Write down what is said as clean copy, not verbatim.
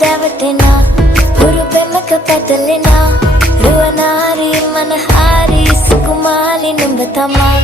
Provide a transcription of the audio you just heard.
දැවටෙනා හුරු පෙමක පැටලෙනා රුවනාරී මනහාරී සුකුමාලි නුඹ තමා